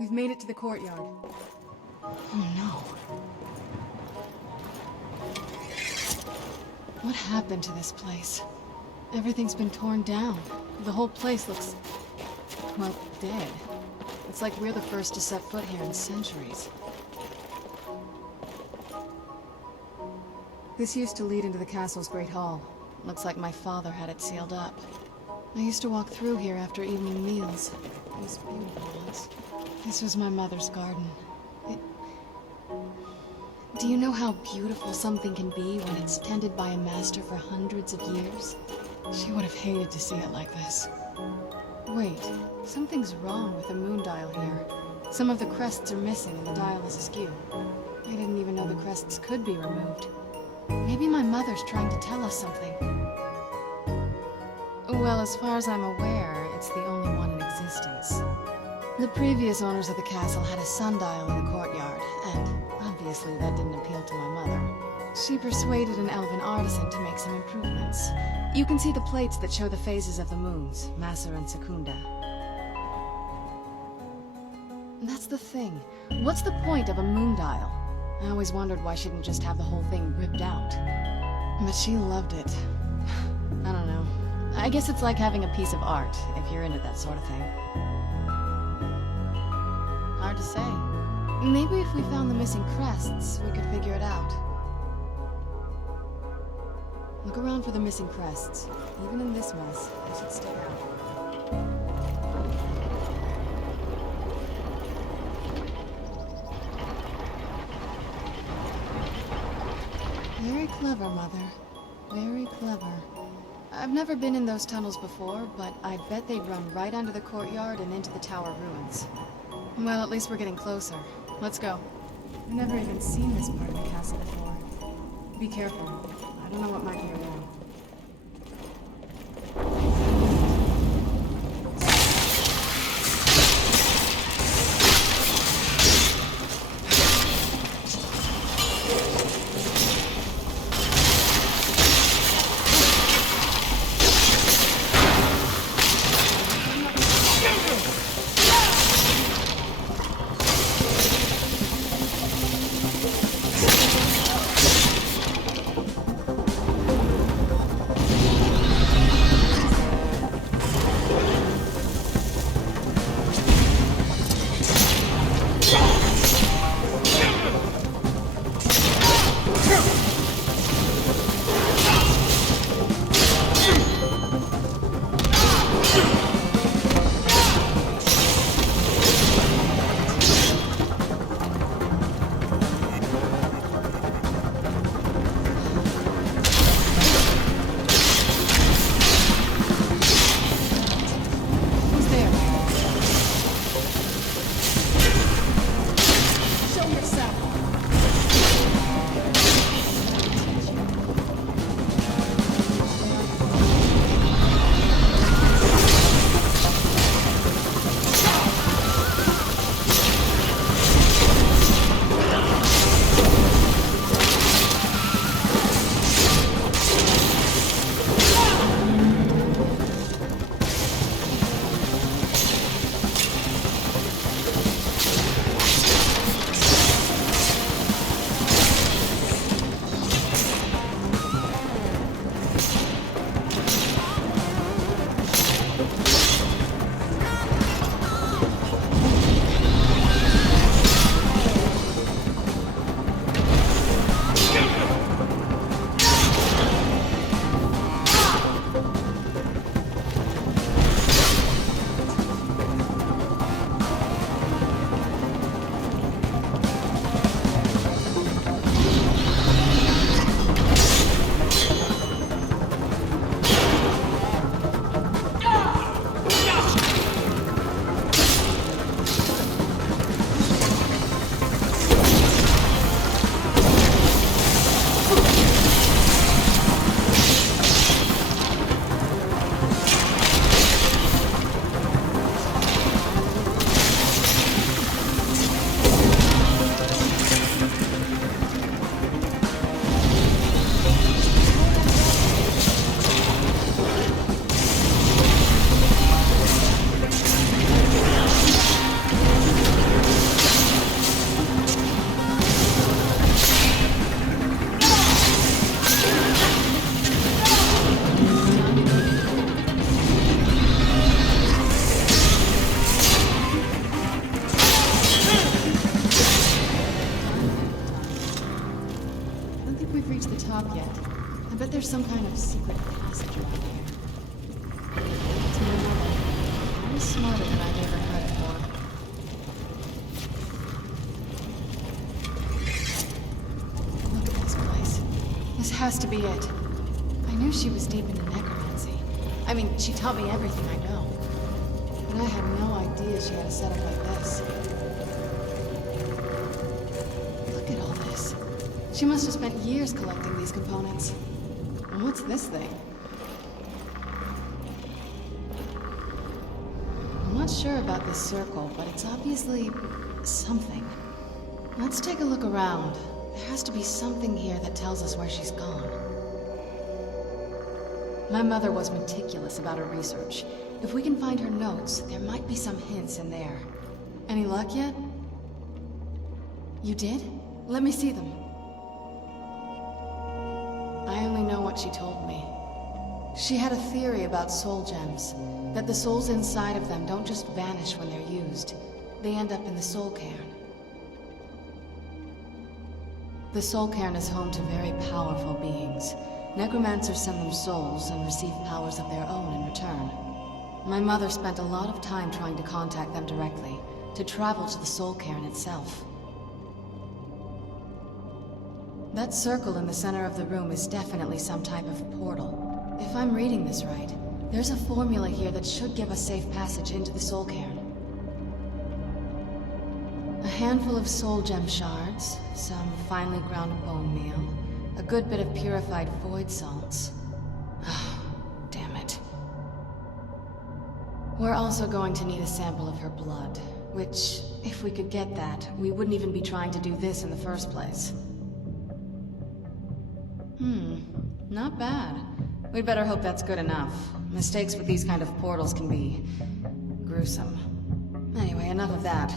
We've made it to the courtyard. Oh no. What happened to this place? Everything's been torn down. The whole place looks, well, dead. It's like we're the first to set foot here in centuries. This used to lead into the castle's great hall. Looks like my father had it sealed up. I used to walk through here after evening meals. It was beautiful once. This was my mother's garden. Do you know how beautiful something can be when it's tended by a master for hundreds of years? She would have hated to see it like this. Wait, something's wrong with the moondial here. Some of the crests are missing and the dial is askew. I didn't even know the crests could be removed. Maybe my mother's trying to tell us something. Well, as far as I'm aware, it's the only one in existence. The previous owners of the castle had a sundial in the courtyard, and obviously that didn't appeal to my mother. She persuaded an elven artisan to make some improvements. You can see the plates that show the phases of the moons, Maser and Secunda. That's the thing. What's the point of a moondial? I always wondered why she didn't just have the whole thing ripped out. But she loved it. I don't know. I guess it's like having a piece of art, if you're into that sort of thing. Hard to say. Maybe if we found the missing crests, we could figure it out. Look around for the missing crests. Even in this mess, they should stick out. Very clever, Mother. Very clever. I've never been in those tunnels before, but I bet they'd run right under the courtyard and into the tower ruins. Well, at least we're getting closer. Let's go. I've never even seen this part of the castle before. Be careful. I don't know what might be around. some kind of secret passage around here. It's my mother. I'm smarter than I've ever heard before. Look at this place. This has to be it. I knew she was deep into necromancy. I mean, she taught me everything I know. But I had no idea she had a setup like this. Look at all this. She must have spent years collecting these components. And what's this thing? I'm not sure about this circle, but it's obviously something. Let's take a look around. There has to be something here that tells us where she's gone. My mother was meticulous about her research. If we can find her notes, there might be some hints in there. Any luck yet? You did? Let me see them. I only know what she told me. She had a theory about soul gems, that the souls inside of them don't just vanish when they're used. They end up in the Soul Cairn. The Soul Cairn is home to very powerful beings. Necromancers send them souls and receive powers of their own in return. My mother spent a lot of time trying to contact them directly, to travel to the Soul Cairn itself. That circle in the center of the room is definitely some type of portal. If I'm reading this right, there's a formula here that should give us safe passage into the Soul Cairn. A handful of soul gem shards, some finely ground bone meal, a good bit of purified void salts. Damn it. We're also going to need a sample of her blood, which, if we could get that, we wouldn't even be trying to do this in the first place. Not bad. We'd better hope that's good enough. Mistakes with these kind of portals can be gruesome. Anyway, enough of that.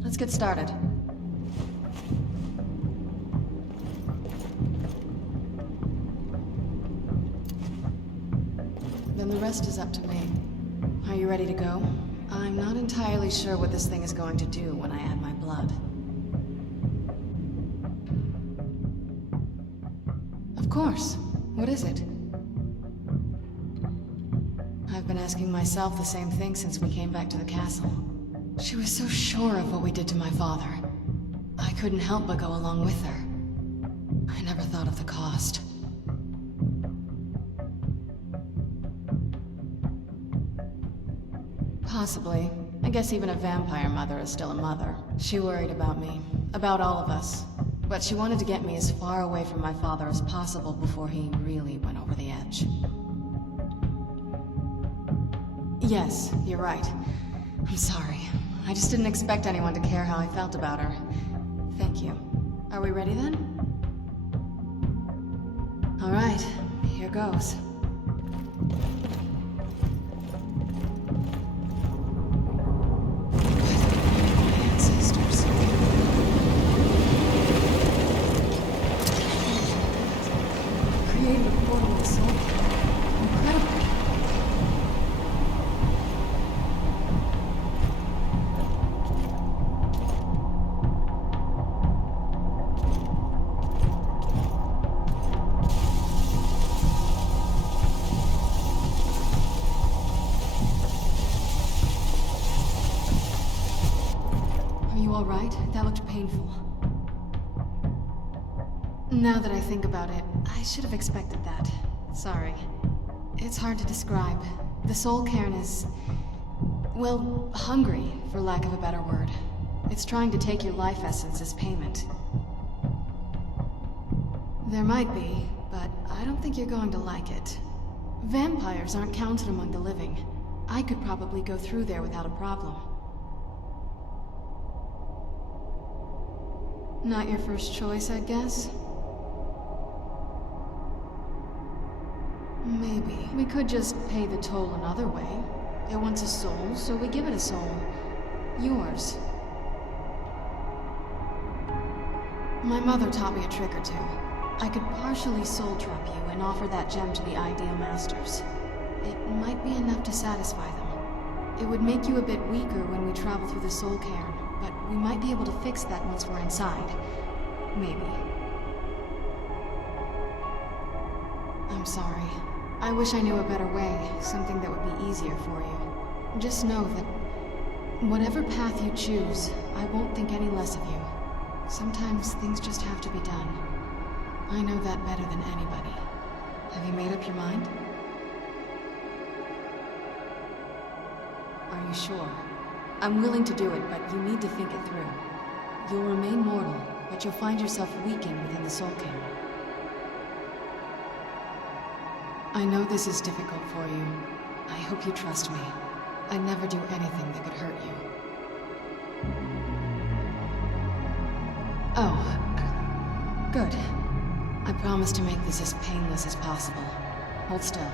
Let's get started. Then the rest is up to me. Are you ready to go? I'm not entirely sure what this thing is going to do when I add my blood. Of course. What is it? I've been asking myself the same thing since we came back to the castle. She was so sure of what we did to my father. I couldn't help but go along with her. I never thought of the cost. Possibly. I guess even a vampire mother is still a mother. She worried about me. About all of us. But she wanted to get me as far away from my father as possible before he really went over the edge. Yes, you're right. I'm sorry. I just didn't expect anyone to care how I felt about her. Thank you. Are we ready then? All right, here goes. Now that I think about it, I should have expected that. Sorry. It's hard to describe. The Soul Cairn is... well, hungry, for lack of a better word. It's trying to take your life essence as payment. There might be, but I don't think you're going to like it. Vampires aren't counted among the living. I could probably go through there without a problem. Not your first choice, I guess? Maybe. We could just pay the toll another way. It wants a soul, so we give it a soul. Yours. My mother taught me a trick or two. I could partially soul trap you and offer that gem to the ideal masters. It might be enough to satisfy them. It would make you a bit weaker when we travel through the Soul Cairn, but we might be able to fix that once we're inside. Maybe. I'm sorry. I wish I knew a better way, something that would be easier for you. Just know that whatever path you choose, I won't think any less of you. Sometimes things just have to be done. I know that better than anybody. Have you made up your mind? Are you sure? I'm willing to do it, but you need to think it through. You'll remain mortal, but you'll find yourself weakened within the Soul Cairn. I know this is difficult for you. I hope you trust me. I'd never do anything that could hurt you. Oh, good. I promise to make this as painless as possible. Hold still.